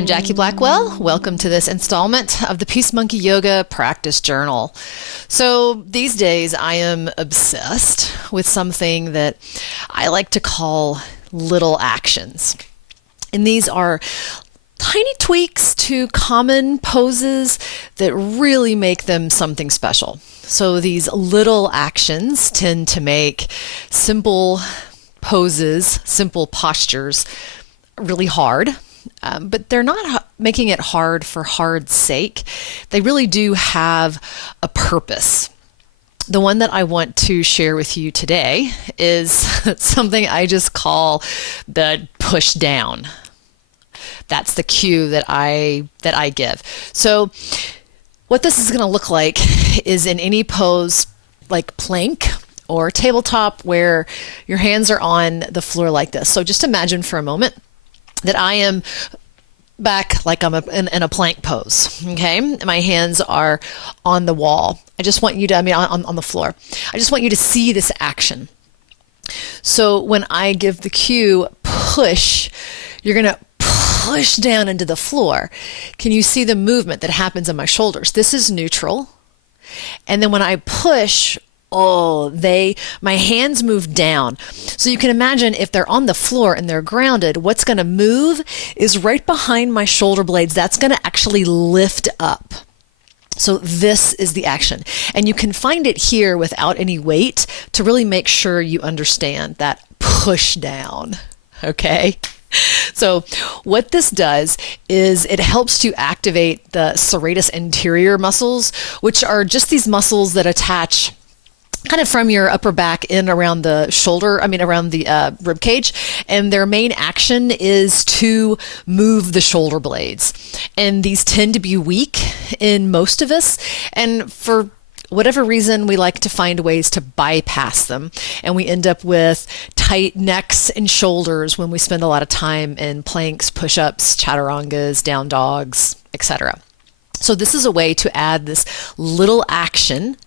I'm Jackie Blackwell. Welcome to this installment of the Peace Monkey Yoga Practice Journal. So these days I am obsessed with something that I like to call little actions. And these are tiny tweaks to common poses that really make them something special. So these little actions tend to make simple poses, simple postures really hard. But they're not making it hard for hard's sake. They really do have a purpose. The one that I want to share with you today is something I just call the push down. That's the cue that I give. So what this is going to look like is in any pose like plank or tabletop where your hands are on the floor like this. So just imagine for a moment that I am back like I'm in a plank pose, okay? My hands are on the wall. I just want you to, on the floor. I just want you to see this action. So when I give the cue, push, you're going to push down into the floor. Can you see the movement that happens in my shoulders? This is neutral. And then when I push, my hands move down. So you can imagine if they're on the floor and they're grounded, what's going to move is right behind my shoulder blades. That's going to actually lift up. So this is the action. And you can find it here without any weight to really make sure you understand that push down. Okay? So what this does is it helps to activate the serratus anterior muscles, which are just these muscles that attach kind of from your upper back in around the shoulder, around the rib cage. And their main action is to move the shoulder blades. And these tend to be weak in most of us. And for whatever reason, we like to find ways to bypass them. And we end up with tight necks and shoulders when we spend a lot of time in planks, push-ups, chaturangas, down dogs, etc. So this is a way to add this little action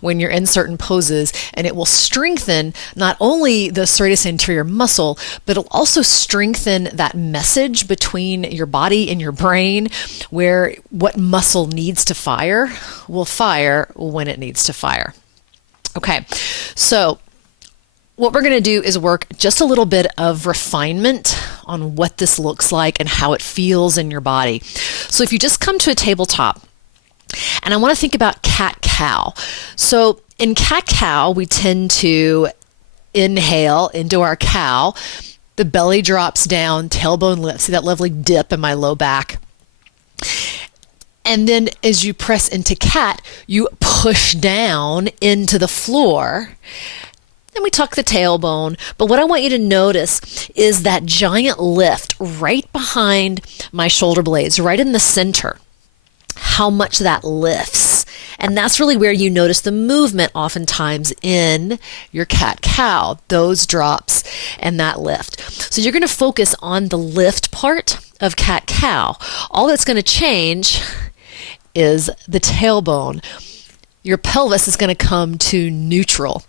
when you're in certain poses, and it will strengthen not only the serratus anterior muscle, but it'll also strengthen that message between your body and your brain where what muscle needs to fire will fire when it needs to fire. Okay, so what we're going to do is work just a little bit of refinement on what this looks like and how it feels in your body. So if you just come to a tabletop, and I want to think about cat-cow. So in cat-cow, we tend to inhale into our cow. The belly drops down, tailbone lifts. See that lovely dip in my low back? And then as you press into cat, you push down into the floor. Then we tuck the tailbone. But what I want you to notice is that giant lift right behind my shoulder blades, right in the center. How much that lifts. And that's really where you notice the movement oftentimes in your cat-cow, those drops and that lift. So you're going to focus on the lift part of cat-cow. All that's going to change is the tailbone. Your pelvis is going to come to neutral.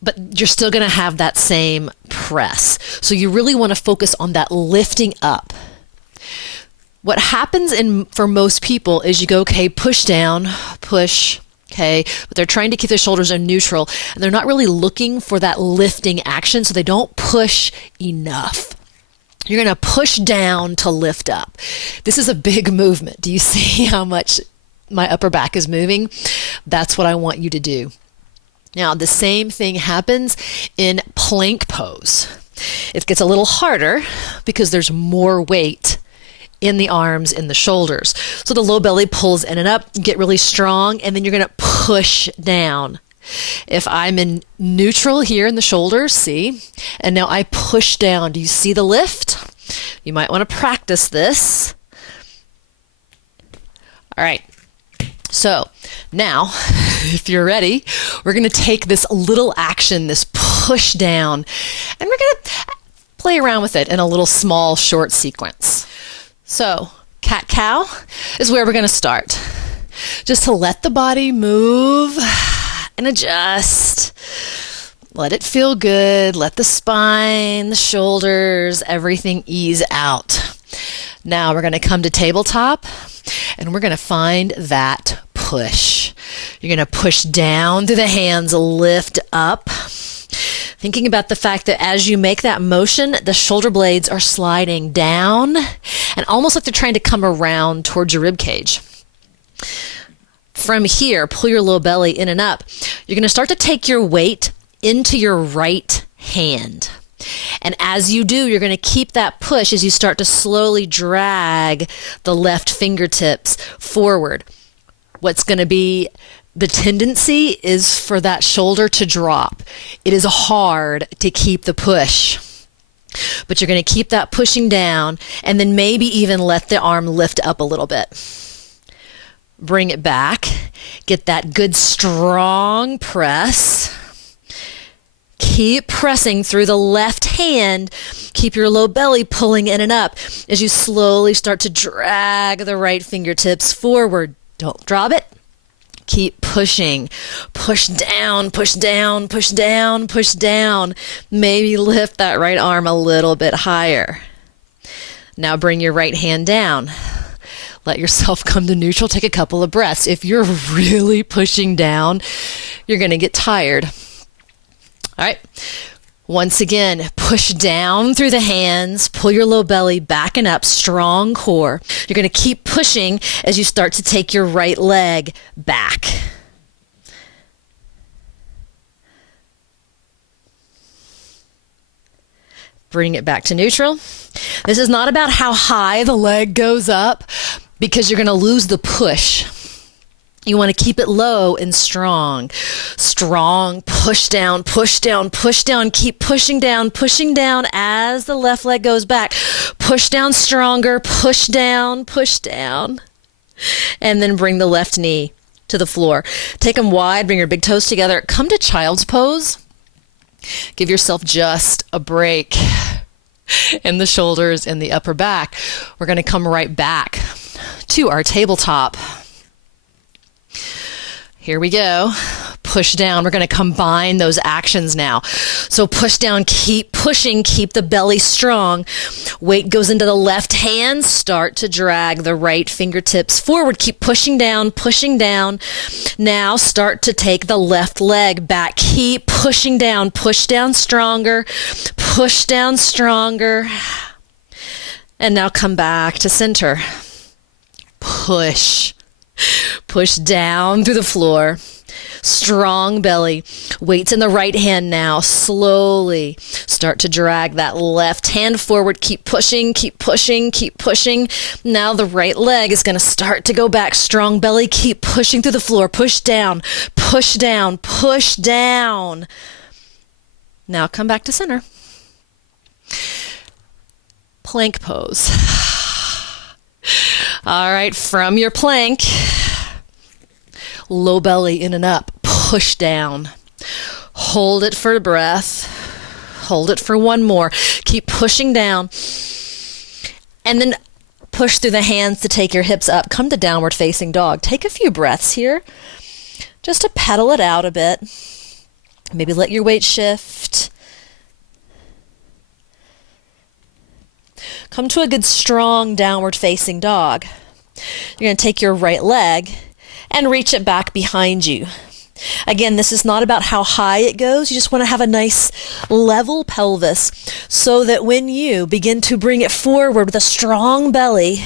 But you're still going to have that same press. So you really want to focus on that lifting up. What happens for most people is you go, okay, push down, push, okay, but they're trying to keep their shoulders in neutral, and they're not really looking for that lifting action, so they don't push enough. You're going to push down to lift up. This is a big movement. Do you see how much my upper back is moving? That's what I want you to do. Now, the same thing happens in plank pose. It gets a little harder because there's more weight in the arms, in the shoulders. So the low belly pulls in and up, get really strong, and then you're going to push down. If I'm in neutral here in the shoulders, see? And now I push down. Do you see the lift? You might want to practice this. All right. So now, if you're ready, we're going to take this little action, this push down, and we're going to play around with it in a little small short sequence. So cat-cow is where we're going to start. Just to let the body move and adjust. Let it feel good. Let the spine, the shoulders, everything ease out. Now we're going to come to tabletop and we're going to find that push. You're going to push down through the hands, lift up. Thinking about the fact that as you make that motion, the shoulder blades are sliding down and almost like they're trying to come around towards your rib cage. From here, pull your low belly in and up. You're going to start to take your weight into your right hand. And as you do, you're going to keep that push as you start to slowly drag the left fingertips forward. What's going to be the tendency is for that shoulder to drop. It is hard to keep the push, but you're going to keep that pushing down and then maybe even let the arm lift up a little bit. Bring it back. Get that good strong press. Keep pressing through the left hand. Keep your low belly pulling in and up as you slowly start to drag the right fingertips forward. Don't drop it. Keep pushing. Push down, push down, push down, push down. Maybe lift that right arm a little bit higher. Now bring your right hand down. Let yourself come to neutral. Take a couple of breaths. If you're really pushing down, you're going to get tired. All right. Once again, push down through the hands, pull your low belly back and up, strong core. You're going to keep pushing as you start to take your right leg back. Bring it back to neutral. This is not about how high the leg goes up because you're going to lose the push. You want to keep it low and strong. Strong, push down, push down, push down. Keep pushing down as the left leg goes back. Push down stronger, push down, push down. And then bring the left knee to the floor. Take them wide, bring your big toes together. Come to child's pose. Give yourself just a break in the shoulders and the upper back. We're going to come right back to our tabletop. Here we go. Push down. We're going to combine those actions now. So push down, keep pushing, keep the belly strong. Weight goes into the left hand. Start to drag the right fingertips forward. Keep pushing down, pushing down. Now start to take the left leg back. Keep pushing down. Push down stronger. Push down stronger. And now come back to center. Push. Push down through the floor. Strong belly. Weights in the right hand now. Slowly start to drag that left hand forward. Keep pushing, keep pushing, keep pushing. Now the right leg is going to start to go back. Strong belly. Keep pushing through the floor. Push down, push down, push down. Now come back to center. Plank pose. All right, from your plank, low belly in and up, push down. Hold it for a breath. Hold it for one more. Keep pushing down. And then push through the hands to take your hips up. Come to downward facing dog. Take a few breaths here just to pedal it out a bit. Maybe let your weight shift. Come to a good strong downward facing dog. You're going to take your right leg and reach it back behind you. Again, this is not about how high it goes. You just want to have a nice level pelvis so that when you begin to bring it forward with a strong belly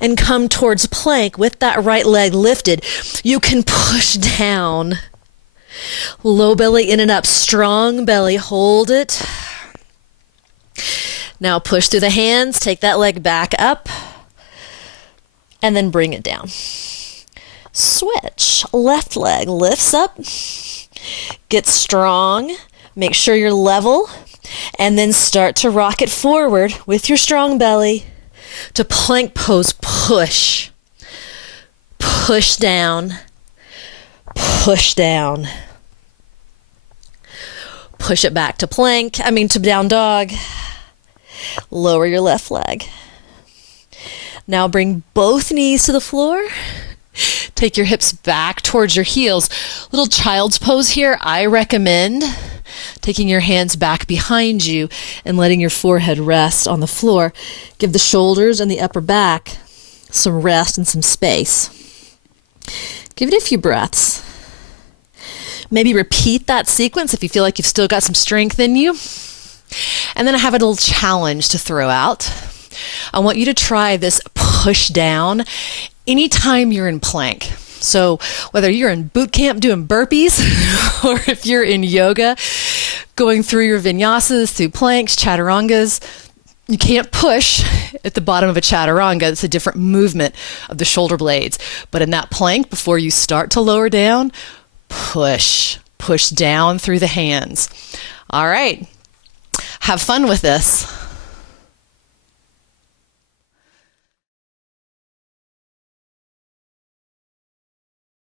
and come towards plank with that right leg lifted, you can push down. Low belly in and up, strong belly, hold it. Now push through the hands, take that leg back up, and then bring it down. Switch. Left leg lifts up, get strong, make sure you're level, and then start to rock it forward with your strong belly to plank pose. Push. Push down. Push down. Push it back to down dog. Lower your left leg. Now bring both knees to the floor. Take your hips back towards your heels. Little child's pose here. I recommend taking your hands back behind you and letting your forehead rest on the floor. Give the shoulders and the upper back some rest and some space. Give it a few breaths. Maybe repeat that sequence if you feel like you've still got some strength in you. And then I have a little challenge to throw out. I want you to try this push down anytime you're in plank. So whether you're in boot camp doing burpees or if you're in yoga, going through your vinyasas, through planks, chaturangas, you can't push at the bottom of a chaturanga. It's a different movement of the shoulder blades. But in that plank, before you start to lower down, push down through the hands. All right. Have fun with this.